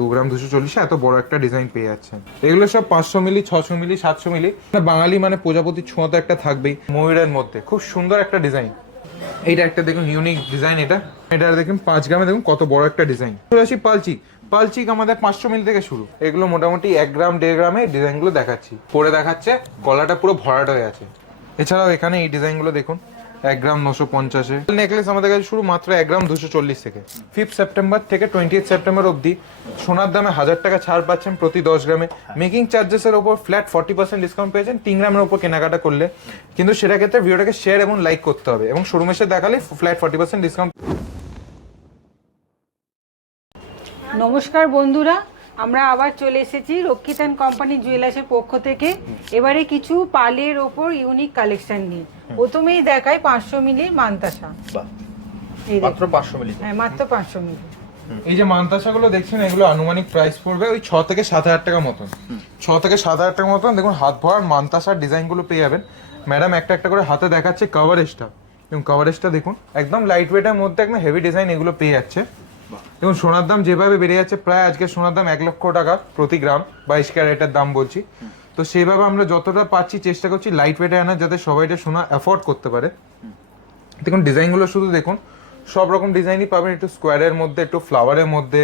দু গ্রাম দুশো চল্লিশে এত বড় একটা ডিজাইন পেয়ে যাচ্ছেন। এগুলো সব পাঁচশো মিলি ছশো মিলি, সাতশো মিলি। মানে বাঙালি মানে প্রজাপতির ছোঁয়া তো একটা থাকবেই। ময়ূরের মধ্যে। খুব সুন্দর একটা ডিজাইন এইটা একটা দেখুন ইউনিক ডিজাইন এটা। এটা দেখুন, পাঁচ গ্রামে দেখুন, কত বড় একটা ডিজাইন আসি পালচিক পালচিক আমাদের পাঁচশো মিলি থেকে শুরু। এগুলো মোটামুটি এক গ্রাম, দেড় গ্রামে ডিজাইনগুলো দেখাচ্ছি। পরে দেখাচ্ছে, গলাটা পুরো ভরাট হয়ে আছে। এছাড়াও এখানে এই ডিজাইনগুলো দেখুন। এক গ্রাম নশো পঞ্চাশে। নেকলেস আমাদের কাছে শুরু মাত্র এক গ্রাম দুশো চল্লিশ থেকে। ফিফথ সেপ্টেম্বর থেকে টোয়েন্টি সেপ্টেম্বর অবধি সোনার দামে হাজার টাকা ছাড় পাচ্ছেন প্রতি দশ গ্রামে। মেকিং চার্জেসের ওপর ফ্ল্যাট ফর্টি পার্সেন্ট ডিসকাউন্ট পেয়েছেন, তিন গ্রামের ওপর কেনাকাটা করলে। কিন্তু সেটা ক্ষেত্রে ভিডিওটাকে শেয়ার এবং লাইক করতে হবে এবং শোরুমে এসে দেখালে ফ্ল্যাট ফর্টি পার্সেন্ট ডিসকাউন্ট নমস্কার বন্ধুরা, আমরা আবার চলে এসেছি রক্ষিতান কোম্পানি জুয়েলার্সের পক্ষ থেকে। এবারে কিছু পালের ওপর ইউনিক কালেকশন নিয়ে। প্রথমেই দেখাই পাঁচশো মিলির মান্তাসা। মাত্র পাঁচশো মিলি। হ্যাঁ মাত্র পাঁচশো মিলি। এই যে মান্তাসাগুলো দেখছেন এগুলো আনুমানিক প্রাইস পড়বে ওই ছ থেকে সাত হাজার টাকা মতন। ছ থেকে সাত হাজার টাকা মতন দেখুন হাত ভরার মান্তাসার ডিজাইনগুলো পেয়ে যাবেন। ম্যাডাম একটা একটা করে হাতে দেখাচ্ছে কভারেজটা এবং কভারেজটা দেখুন একদম লাইট ওয়েটের মধ্যে একদম হেভি ডিজাইন এগুলো পেয়ে যাচ্ছে। এবং সোনার দাম যেভাবে বেড়ে যাচ্ছে প্রায় আজকে সোনার দাম এক লক্ষ টাকা প্রতি গ্রাম বাইশ ক্যারেটের দাম বলছি। তো সেইভাবে আমরা যতটা পাচ্ছি চেষ্টা করছি লাইট ওয়েটে আনার, যাতে সবাই এটা সোনা অ্যাফোর্ড করতে পারে। দেখুন, ডিজাইনগুলো শুধু দেখুন, সব রকম ডিজাইনই পাবেন একটু স্কোয়ারের মধ্যে, একটু ফ্লাওয়ারের মধ্যে,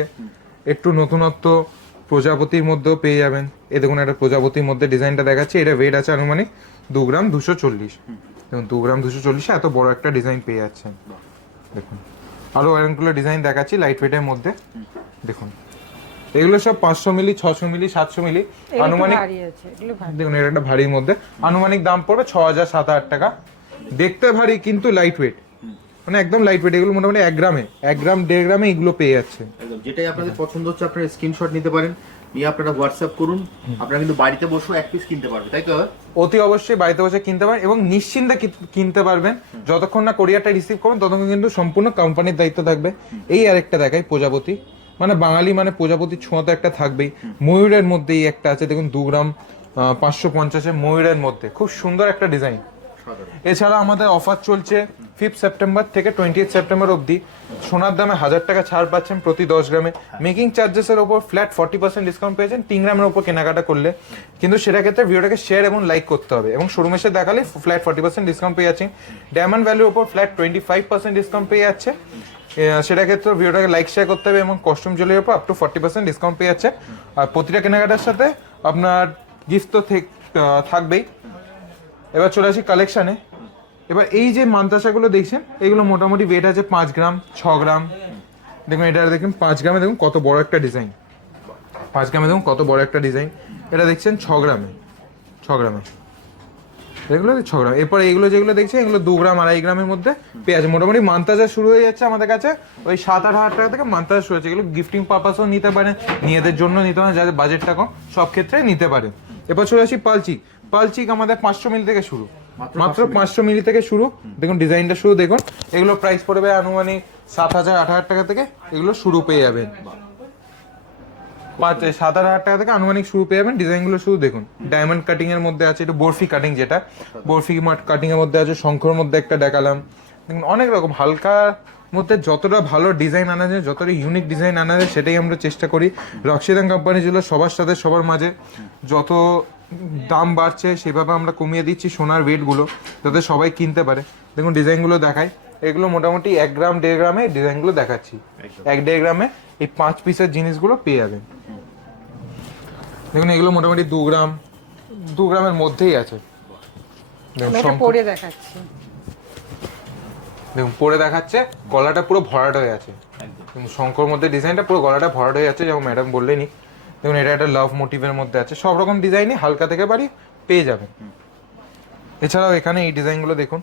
একটু নতুনত্ব প্রজাপতির মধ্যেও পেয়ে যাবেন। এ দেখুন, একটা প্রজাপতির মধ্যে ডিজাইনটা দেখাচ্ছে, এটা ওয়েট আছে আনুমানিক দু গ্রাম দুশো চল্লিশ। দেখুন, দু গ্রাম দুশো চল্লিশে এত বড় একটা ডিজাইন পেয়ে যাচ্ছেন। দেখুন আরও অনেকগুলো ডিজাইন দেখাচ্ছি লাইট ওয়েটের মধ্যে। দেখুন। এগুলো সব পাঁচশো মিলি ছশো মিলি সাতশো মিলি। আনুমানিক ভারী আছে এগুলো ভারী। দেখুন এটা একটা ভারীর মধ্যে। আনুমানিক দাম পড়বে ছ হাজার সাত হাজার টাকা। দেখতে ভারী কিন্তু লাইট ওয়েট মানে একদম লাইট ওয়েট এগুলো মোটামুটি এক গ্রামে। এক গ্রাম দেড় গ্রামে এগুলো পেয়ে যাচ্ছে। একদম যেটাই আপনাদের পছন্দ হচ্ছে আপনারা স্ক্রিনশট নিতে পারেন। নিয়ে আপনারা হোয়াটসঅ্যাপ করুন। আপনারা কিন্তু বাড়িতে বসেও এক পিস কিনতে পারবে তাই তো? অতি অবশ্যই বাড়িতে বসে কিনতে পারেন এবং নিশ্চিন্তে কি- কিনতে পারবেন। যতক্ষণ না কোরিয়ারটা রিসিভ করবেন ততক্ষণ কিন্তু সম্পূর্ণ কোম্পানির দায়িত্ব থাকবে। এই আরেকটা দেখাই প্রজাপতি। মানে বাঙালি মানে প্রজাপতির ছোঁয়া তো একটা থাকবেই। ময়ূরের মধ্যেই একটা আছে দেখুন দু গ্রাম পাঁচশো পঞ্চাশে ময়ূরের মধ্যে। খুব সুন্দর একটা ডিজাইন এছাড়া আমাদের অফার চলছে ফিফথ সেপ্টেম্বর থেকে টোয়েন্টি সেপ্টেম্বর অবধি। সোনার দামে হাজার টাকা ছাড় পাচ্ছেন প্রতি দশ গ্রামে। মেকিং চার্জেসের ওপর ফ্ল্যাট ফর্টি পার্সেন্ট ডিসকাউন্ট পেয়েছেন তিন গ্রামের ওপর কেনাকাটা করলে। কিন্তু সেটা ক্ষেত্রে ভিডিওটাকে শেয়ার এবং লাইক করতে হবে। এবং শোরুমে এসে দেখালে ফ্ল্যাট ফর্টি পার্সেন্ট ডিসকাউন্ট পেয়ে যাচ্ছেন। ডায়মন্ড ভ্যালুর ওপর flat twenty five percent discount পেয়ে যাচ্ছে। সেটা ক্ষেত্রে ভিডিওটাকে লাইক শেয়ার করতে হবে এবং কস্টিউম জুয়েলারির উপর up to forty percent discount পেয়ে যাচ্ছে। আর প্রতিটা কেনাকাটার সাথে আপনার গিফট তো থেক- থাকবেই। এবার চলে আসি কালেকশানে এবার এই যে মান্তাসাগুলো দেখছেন, এগুলো মোটামুটি ওয়েট আছে পাঁচ গ্রাম, ছ গ্রাম। দেখুন, এটা দেখুন, পাঁচ গ্রামে দেখুন কত বড় একটা ডিজাইন পাঁচ গ্রামে দেখুন কত বড় একটা ডিজাইন এটা দেখছেন ছ গ্রামে ছ গ্রামে। এগুলো ছ গ্রাম এরপর এগুলো যেগুলো দেখছেন এগুলো দু গ্রাম আড়াই গ্রামের মধ্যে পেয়ে আছে মোটামুটি মান্তাজা শুরু হয়ে যাচ্ছে আমাদের কাছে। ওই সাত আট হাজার টাকা থেকে মান্তাজা শুরু হচ্ছে এগুলো গিফটিং পারপাসও নিতে পারেন নিজেদের জন্য নিতে পারেন যাদের বাজেটটা কম সব ক্ষেত্রে নিতে পারেন এরপর চলে আসি পালচিক পালচিক আমাদের পাঁচশো মিলি থেকে শুরু। মাত্র মাত্র পাঁচশো মিলি। থেকে শুরু। দেখুন ডিজাইনটা শুরু দেখুন। এগুলো প্রাইস পড়বে আনুমানিক সাত হাজার আট হাজার টাকা থেকে এগুলো শুরু পেয়ে যাবেন। পাঁচ, সাত, আট হাজার টাকা থেকে আনুমানিক শুরু পেয়ে যাবেন। ডিজাইনগুলো শুধু দেখুন। ডায়মন্ড কাটিং এর মধ্যে আছে, এটা বরফি কাটিং যেটা। বরফি কাটিং এর মধ্যে আছে শঙ্কর মধ্যে একটা দেখালাম। দেখুন, অনেক রকম, হালকা মধ্যে যতটা ভালো ডিজাইন আনা যায়, যতটা ইউনিক ডিজাইন আনা যায়, সেটাই আমরা চেষ্টা করি। রক্সিদান কোম্পানি যেগুলো সবার সাথে, সবার মাঝে। যত দাম বাড়ছে, সেভাবে আমরা কমিয়ে দিচ্ছি সোনার ওয়েটগুলো যাতে সবাই কিনতে পারে। দেখুন ডিজাইনগুলো দেখাই। এগুলো মোটামুটি এক গ্রাম দেড় গ্রামে ডিজাইনগুলো দেখাচ্ছি। এক দেড় গ্রামে এই পাঁচ পিসের জিনিসগুলো পেয়ে যাবেন। দেখুন এগুলো মোটামুটি দু গ্রাম দু গ্রামের মধ্যেই আছে। দেখুন, পরে দেখাচ্ছি। দেখুন পরে দেখাচ্ছে গলাটা পুরো ভরাট হয়ে আছে। শঙ্কর মধ্যে ডিজাইনটা পুরো গলাটা ভরাট হয়ে যাচ্ছে যেমন ম্যাডাম বললেনি দেখুন এটা একটা লাভ মোটিভের মধ্যে আছে। সব রকম ডিজাইনই হালকা থেকে বাড়ি পেয়ে যাবেন। এছাড়াও এখানে এই ডিজাইনগুলো দেখুন।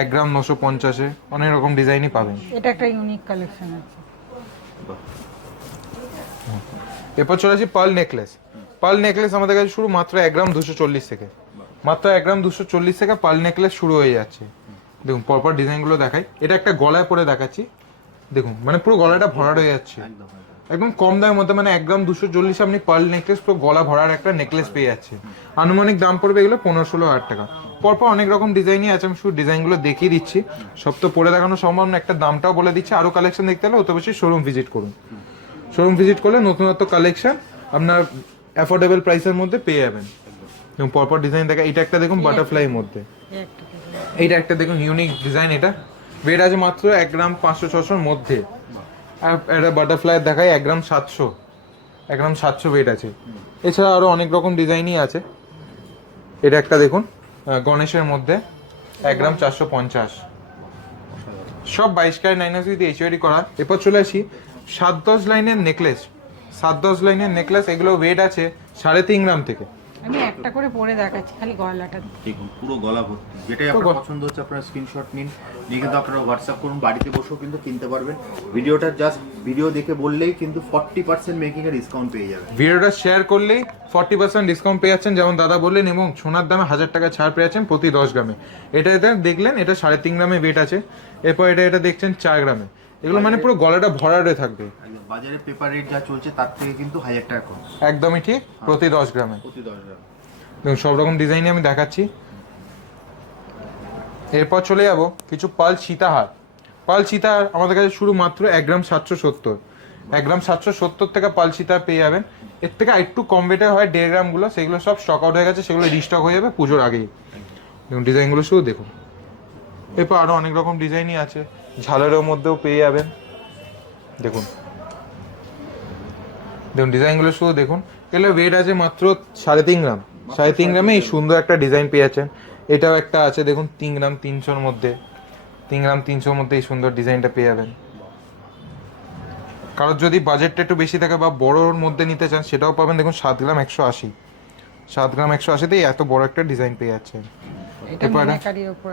এক গ্রাম নশো পঞ্চাশে অনেক রকম ডিজাইনই পাবেন। এটা একটা ইউনিক কালেকশন আছে। এরপর চলে আসি পার্ল নেকলেস পার্ল নেকলেস আমাদের কাছে শুরু মাত্র এক গ্রাম দুশো চল্লিশ থেকে। মাত্র এক গ্রাম দুশো চল্লিশ থেকে পার্ল নেকলেস শুরু হয়ে যাচ্ছে। দেখুন পরপর ডিজাইনগুলো দেখাই। এটা একটা গলায় পরে দেখাচ্ছি। দেখুন মানে পুরো গলাটা ভরাট হয়ে যাচ্ছে। একদম কম দামের মধ্যে মানে এক গ্রাম দুশো চল্লিশ আপনি পার্ল নেকলেস পুরো গলা ভরার একটা নেকলেস পেয়ে যাচ্ছে। আনুমানিক দাম পড়বে এগুলো পনেরো ষোলো হাজার টাকা। পরপর অনেক রকম ডিজাইনই আছে আমি শুধু ডিজাইনগুলো দেখিয়ে দিচ্ছি। সব তো পরে দেখানো সম্ভব না একটা দামটাও বলে দিচ্ছি। আরও কালেকশন দেখতে হলে অত বেশি শোরুম ভিজিট করুন। শোরুম ভিজিট করলে নতুনত্ব কালেকশন আপনার অ্যাফোর্ডেবল প্রাইসের মধ্যে পেয়ে যাবেন। এবং পরপর ডিজাইন দেখা এটা একটা দেখুন বাটারফ্লাই মধ্যে। এই একটা দেখুন। এইটা একটা দেখুন ইউনিক ডিজাইন এটা। ওয়েট আছে মাত্র এক গ্রাম পাঁচশো ছশোর মধ্যে। আর এটা বাটারফ্লাই দেখায় এক গ্রাম সাতশো। এক গ্রাম সাতশো ওয়েট আছে। এছাড়া আরও অনেক রকম ডিজাইনই আছে। এটা একটা দেখুন। গণেশের মধ্যে এক গ্রাম চারশো পঞ্চাশ। সব বাইশ ক্যারেট নাইন দিয়ে এইচওয়ারি করা। এরপর চলে আসি, সাত দশ লাইনের নেকলেস সাত দশ লাইনের নেকলেস এগুলো ওয়েট আছে সাড়ে তিন গ্রাম থেকে। আমি একটা করে পরে দেখাচ্ছি খালি গলাটা দেখুন পুরো গলা ভর্তি। যেটাই আপনার পছন্দ হচ্ছে আপনারা স্ক্রিনশট নিন। নিয়ে কিন্তু আপনারা হোয়াটসঅ্যাপ করুন বাড়িতে বসেও কিন্তু কিনতে পারবেন। ভিডিওটা জাস্ট ভিডিও দেখে বললেই কিন্তু ফর্টি পার্সেন্ট মেকিং এর ডিসকাউন্ট পেয়ে যাবেন। ভিডিওটা শেয়ার করলেই ফর্টি পার্সেন্ট ডিসকাউন্ট পেয়ে যাচ্ছেন। যেমন দাদা বললেন এবং সোনার দামে হাজার টাকা ছাড় পেয়ে যাচ্ছেন প্রতি দশ গ্রামে। এটা এটা দেখলেন এটা সাড়ে তিন গ্রামে ওয়েট আছে। এরপর এটা এটা দেখছেন চার গ্রামে। এগুলো মানে পুরো গলাটা ভরা ভরাটে থাকবে। বাজারে পেপার রেট যা চলছে তার থেকে কিন্তু হাজার টাকা কম। একদমই ঠিক প্রতি দশ গ্রামে। প্রতি দশ গ্রাম। দেখুন সব রকম ডিজাইনে আমি দেখাচ্ছি। এরপর চলে যাব কিছু পাল সীতাহার। পাল সীতাহার আমাদের কাছে শুরু মাত্র এক গ্রাম সাতশো সত্তর। এক গ্রাম সাতশো সত্তর থেকে পাল সীতাহার পেয়ে যাবেন। এর থেকে একটু কম রেটে হয় দেড় গ্রামগুলো সেগুলো সব স্টক আউট হয়ে গেছে সেগুলো রিস্টক হয়ে যাবে পুজোর আগেই। দেখুন ডিজাইনগুলো শুধু দেখুন। এরপর আরও অনেক রকম ডিজাইনই আছে। ঝালের মধ্যেও পেয়ে যাবেন। দেখুন। দেখুন ডিজাইনগুলো শুধু দেখুন। এগুলো ওয়েট আছে মাত্র সাড়ে তিন গ্রাম। সাড়ে তিন গ্রামে এই সুন্দর একটা ডিজাইন পেয়ে যাচ্ছেন। এটাও একটা আছে দেখুন তিন গ্রাম তিনশোর মধ্যে। তিন গ্রাম তিনশোর মধ্যে এই সুন্দর ডিজাইনটা পেয়ে যাবেন। কারোর যদি বাজেটটা একটু বেশি থাকে বা বড়োর মধ্যে নিতে চান সেটাও পাবেন দেখুন সাত গ্রাম একশো আশি। সাত গ্রাম একশো আশিতেই এত বড় একটা ডিজাইন পেয়ে যাচ্ছেন। এটা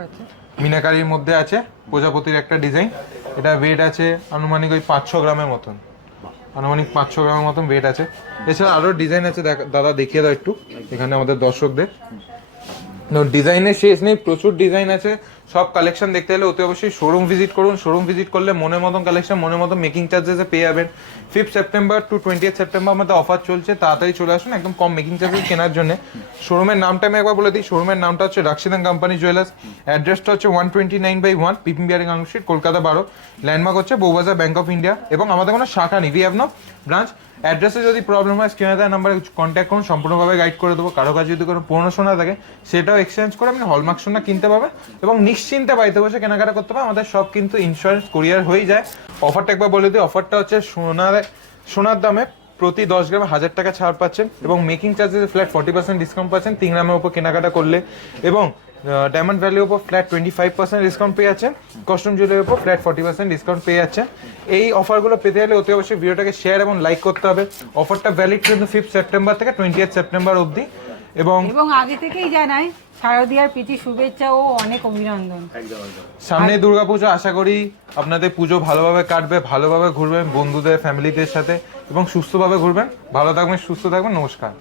আছে। মিনাকারির মধ্যে আছে, প্রজাপতির একটা ডিজাইন এটা ওয়েট আছে আনুমানিক ওই পাঁচশো গ্রামের মতন। আনুমানিক পাঁচশো গ্রামের মতন ওয়েট আছে। এছাড়া আরও ডিজাইন আছে দাদা দেখিয়ে দাও একটু। এখানে আমাদের দর্শকদের। ডিজাইনের শেষ নেই, প্রচুর ডিজাইন আছে। সব কালেকশন দেখতে হলে অতি অবশ্যই শোরুম ভিজিট করুন। শোরুম ভিজিট করলে মনের মতন কালেকশন মনের মতন মেকিং চার্জেসে পেয়ে যাবেন। Fifth September to twenty September আমাদের অফার চলছে, তাড়াতাড়ি চলে আসুন, একদম কম মেকিং চার্জেস কেনার জন্য। শোরুমের নামটা আমি একবার বলে দিই শোরুমের নামটা হচ্ছে রাক্সিদান কোম্পানি জুয়েলার্স অ্যাড্রেসটা হচ্ছে one twenty nine by one Bipin Behari আং কলকাতা বারো। ল্যান্ডমার্ক হচ্ছে বৌবাজার ব্যাংক অফ ইন্ডিয়া এবং আমাদের কোনো শাখা নেই উই হ্যাভ নো ব্রাঞ্চ অ্যাড্রেসে যদি প্রবলেম হয় স্ক্রিনে দেওয়া নাম্বারে কন্ট্যাক্ট করুন, সম্পূর্ণভাবে গাইড করে দেবো। কারও কাছে যদি কোনো পুরনো সোনা থাকে, সেটাও এক্সচেঞ্জ করে আপনি হলমার্ক সোনা কিনতে পাবেন এবং নিশ্চিন্তে বাড়িতে বসে কেনাকাটা করতে পারবেন আমাদের সব কিন্তু ইন্স্যুরেন্স কুরিয়ার হয়ে যায়। অফারটা একবার বলে দিই অফারটা হচ্ছে সোনার সোনার দামে প্রতি দশ গ্রামে হাজার টাকা ছাড় পাচ্ছেন এবং making charges flat forty percent discount পাচ্ছেন। তিন গ্রামের উপর কেনাকাটা করলে এবং ডায়মন্ড ভ্যালির উপর flat twenty five percent discount পেয়ে যাচ্ছেন কস্টিউম জুয়েলারির উপর ফ্ল্যাট ফর্টি পার্সেন্ট ডিসকাউন্ট পেয়ে যাচ্ছেন এই অফারগুলো পেতে হলে অতি অবশ্যই ভিডিওটাকে শেয়ার এবং লাইক করতে হবে। অফারটা ভ্যালিড কিন্তু ফিফথ সেপ্টেম্বর থেকে টোয়েন্টি সেপ্টেম্বর অবধি। এবং এবং আগে থেকেই জানাই শারদীয়ার প্রীতি শুভেচ্ছা ও অনেক অভিনন্দন। একদম একদম। সামনে দুর্গাপুজো আশা করি আপনাদের পুজো ভালোভাবে কাটবে ভালোভাবে ঘুরবেন বন্ধুদের ফ্যামিলিদের সাথে এবং সুস্থভাবে ঘুরবেন। ভালো থাকবেন সুস্থ থাকবেন নমস্কার।